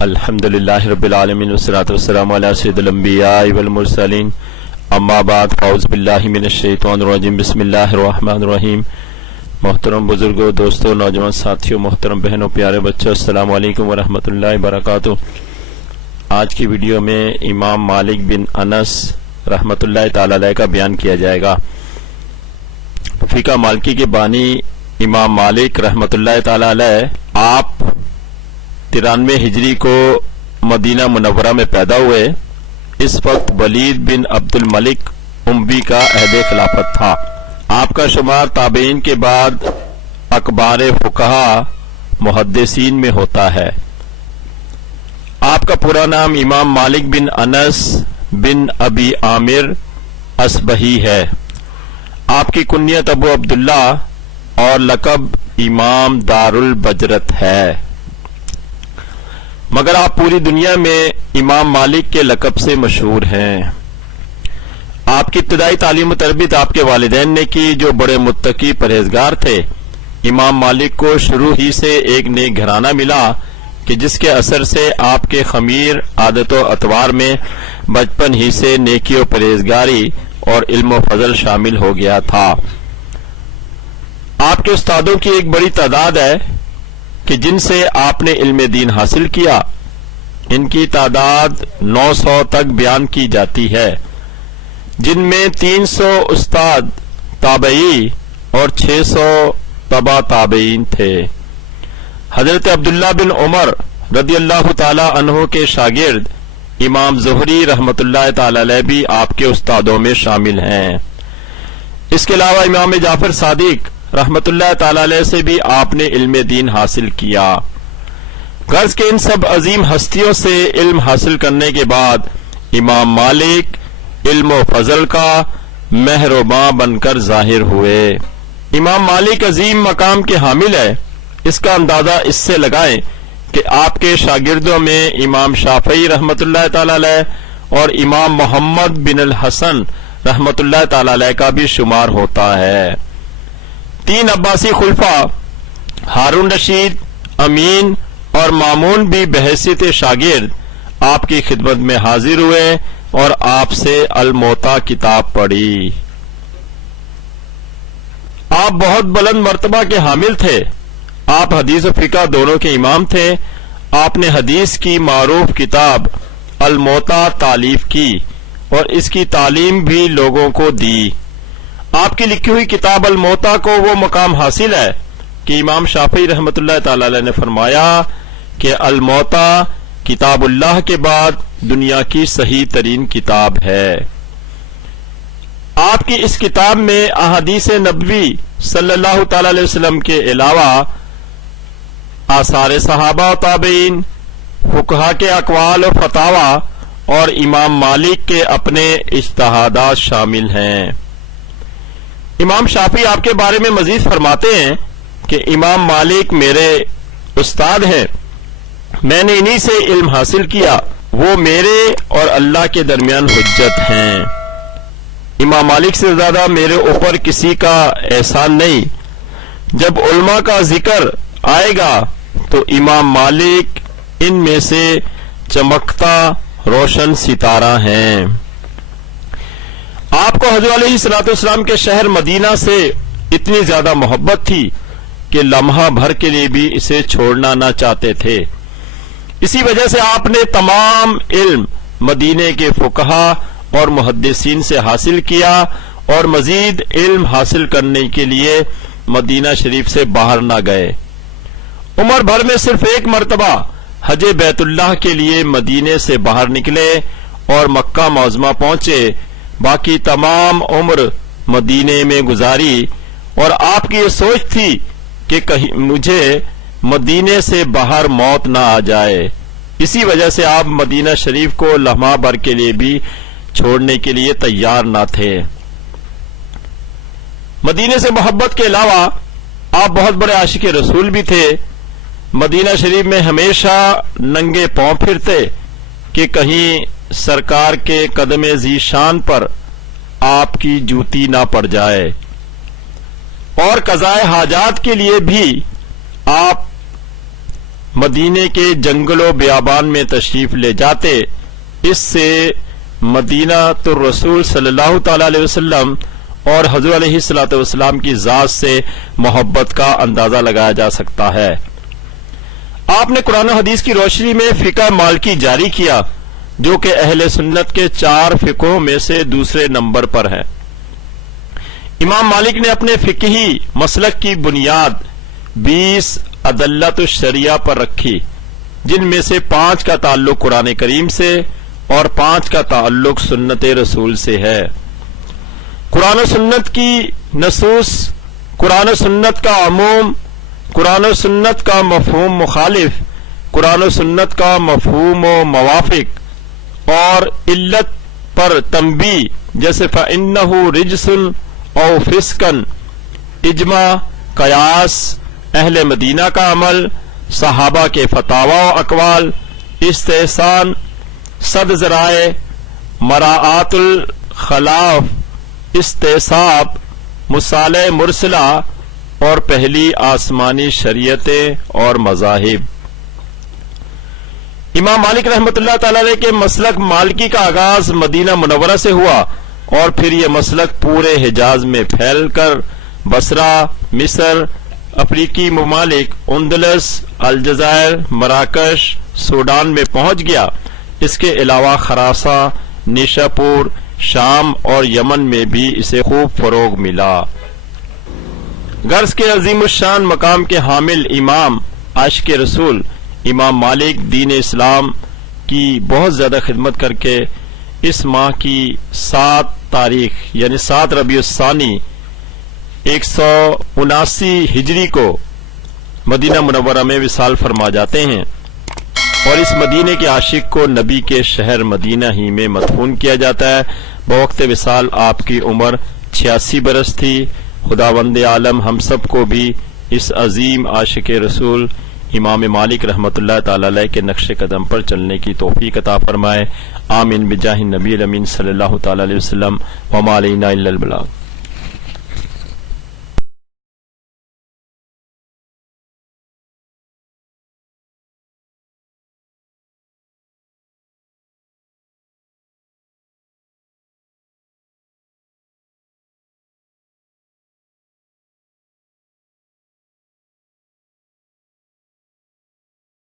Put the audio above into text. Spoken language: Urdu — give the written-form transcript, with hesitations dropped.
الحمدللہ رب العالمین والصلاۃ والسلام علی سید الانبیاء والمرسلین اما بعد اعوذ باللہ من الشیطان الرجیم بسم اللہ الرحمن الرحیم۔ محترم بزرگوں، دوستوں، نوجوان ساتھیوں، محترم بہنوں، پیارے بچوں، السلام علیکم ورحمۃ اللہ وبرکاتہ۔ آج کی ویڈیو میں امام مالک بن انس رحمۃ اللہ تعالی علیہ کا بیان کیا جائے گا۔ فقہ مالکی کے بانی امام مالک رحمۃ اللہ تعالی علیہ آپ 93 ہجری کو مدینہ منورہ میں پیدا ہوئے۔ اس وقت ولید بن عبد الملک اموی کا عہد خلافت تھا۔ آپ کا شمار تابعین کے بعد اکبار فقہا محدثین میں ہوتا ہے۔ آپ کا پورا نام امام مالک بن انس بن ابی عامر اصبہی ہے۔ آپ کی کنیت ابو عبداللہ اور لقب امام دار البجرت ہے، مگر آپ پوری دنیا میں امام مالک کے لقب سے مشہور ہیں۔ آپ کی ابتدائی تعلیم و تربیت آپ کے والدین نے کی، جو بڑے متقی پرہیزگار تھے۔ امام مالک کو شروع ہی سے ایک نیک گھرانہ ملا کہ جس کے اثر سے آپ کے خمیر عادت و اطوار میں بچپن ہی سے نیکی و پرہیزگاری اور علم و فضل شامل ہو گیا تھا۔ آپ کے استادوں کی ایک بڑی تعداد ہے کہ جن سے آپ نے علم دین حاصل کیا۔ ان کی تعداد 900 تک بیان کی جاتی ہے، جن میں 300 استاد تابعی اور 600 تبع تابعین تھے۔ حضرت عبداللہ بن عمر رضی اللہ تعالی عنہ کے شاگرد امام زہری رحمۃ اللہ تعالی علیہ بھی آپ کے استادوں میں شامل ہیں۔ اس کے علاوہ امام جعفر صادق رحمۃ اللہ تعالی علیہ سے بھی آپ نے علم دین حاصل کیا۔ غرض کے ان سب عظیم ہستیوں سے علم حاصل کرنے کے بعد امام مالک علم و فضل کا مہرباں بن کر ظاہر ہوئے۔ امام مالک عظیم مقام کے حامل ہے۔ اس کا اندازہ اس سے لگائیں کہ آپ کے شاگردوں میں امام شافعی رحمۃ اللہ تعالی علیہ اور امام محمد بن الحسن رحمۃ اللہ تعالی علیہ کا بھی شمار ہوتا ہے۔ 3 عباسی خلفاء ہارون رشید، امین اور مامون بھی بحیثیت شاگرد آپ کی خدمت میں حاضر ہوئے اور آپ سے الموطا کتاب پڑھی۔ آپ بہت بلند مرتبہ کے حامل تھے۔ آپ حدیث و فقہ دونوں کے امام تھے۔ آپ نے حدیث کی معروف کتاب الموطا تالیف کی اور اس کی تعلیم بھی لوگوں کو دی۔ آپ کی لکھی ہوئی کتاب الموطا کو وہ مقام حاصل ہے کہ امام شافعی رحمۃ اللہ تعالی علیہ نے فرمایا کہ الموطا کتاب اللہ کے بعد دنیا کی صحیح ترین کتاب ہے۔ آپ کی اس کتاب میں احادیث نبوی صلی اللہ تعالی علیہ وسلم کے علاوہ آثار صحابہ و تابعین، فقہا کے اقوال و فتاوی اور امام مالک کے اپنے اجتہادات شامل ہیں۔ امام شافعی آپ کے بارے میں مزید فرماتے ہیں کہ امام مالک میرے استاد ہیں، میں نے انہی سے علم حاصل کیا، وہ میرے اور اللہ کے درمیان حجت ہیں۔ امام مالک سے زیادہ میرے اوپر کسی کا احسان نہیں۔ جب علماء کا ذکر آئے گا تو امام مالک ان میں سے چمکتا روشن ستارہ ہیں۔ آپ کو حضور علیہ الصلوۃ والسلام کے شہر مدینہ سے اتنی زیادہ محبت تھی کہ لمحہ بھر کے لیے بھی اسے چھوڑنا نہ چاہتے تھے۔ اسی وجہ سے آپ نے تمام علم مدینے کے فقہا اور محدثین سے حاصل کیا اور مزید علم حاصل کرنے کے لیے مدینہ شریف سے باہر نہ گئے۔ عمر بھر میں صرف ایک مرتبہ حج بیت اللہ کے لیے مدینے سے باہر نکلے اور مکہ معظمہ پہنچے، باقی تمام عمر مدینے میں گزاری، اور آپ کی یہ سوچ تھی کہ کہیں مجھے مدینے سے باہر موت نہ آ جائے۔ اسی وجہ سے آپ مدینہ شریف کو لمحہ بھر کے لیے بھی چھوڑنے کے لیے تیار نہ تھے۔ مدینے سے محبت کے علاوہ آپ بہت بڑے عاشق رسول بھی تھے۔ مدینہ شریف میں ہمیشہ ننگے پاؤں پھرتے کہ کہیں سرکار کے قدم ذیشان پر آپ کی جوتی نہ پڑ جائے، اور قضاء حاجات کے لیے بھی آپ مدینے کے جنگل و بیابان میں تشریف لے جاتے، اس سے مدینہ الرسول صلی اللہ تعالی علیہ وسلم اور حضور علیہ الصلوۃ والسلام کی ذات سے محبت کا اندازہ لگایا جا سکتا ہے۔ آپ نے قرآن و حدیث کی روشنی میں فقہ مالکی جاری کیا، جو کہ اہل سنت کے 4 فقہوں میں سے دوسرے نمبر پر ہے۔ امام مالک نے اپنے فقہی مسلک کی بنیاد 20 ادلت الشریعہ پر رکھی، جن میں سے 5 کا تعلق قرآن کریم سے اور 5 کا تعلق سنت رسول سے ہے۔ قرآن و سنت کی نصوص، قرآن و سنت کا عموم، قرآن و سنت کا مفہوم مخالف، قرآن و سنت کا مفہوم و موافق اور علت پر تنبیہ جیسے فَإِنَّهُ رِجْسٌ او فسقن، اجماع، قیاس، اہل مدینہ کا عمل، صحابہ کے فتاوی و اقوال، استحسان، صد ذرائع، مراعات الخلاف، استصحاب، مصالح مرسلہ اور پہلی آسمانی شریعتیں اور مذاہب۔ امام مالک رحمۃ اللہ تعالی علیہ کے مسلک مالکی کا آغاز مدینہ منورہ سے ہوا اور پھر یہ مسلک پورے حجاز میں پھیل کر بصرہ، مصر، افریقی ممالک، اندلس، الجزائر، مراکش، سوڈان میں پہنچ گیا۔ اس کے علاوہ خراساں، نیشاپور، شام اور یمن میں بھی اسے خوب فروغ ملا۔ غرض کے عظیم الشان مقام کے حامل امام عاشق رسول امام مالک دین اسلام کی بہت زیادہ خدمت کر کے اس ماہ کی 7 تاریخ یعنی 7 ربیع الثانی 179 ہجری کو مدینہ منورہ میں وصال فرما جاتے ہیں، اور اس مدینے کے عاشق کو نبی کے شہر مدینہ ہی میں مدفون کیا جاتا ہے۔ بوقت وصال آپ کی عمر 86 برس تھی۔ خداوند عالم ہم سب کو بھی اس عظیم عاشق رسول امام مالک رحمۃ اللہ تعالی علیہ کے نقش قدم پر چلنے کی توفیق عطا فرمائے۔ آمین بجاہ النبی الامین صلی اللہ تعالی علیہ وسلم۔ وما علینا الا البلاغ۔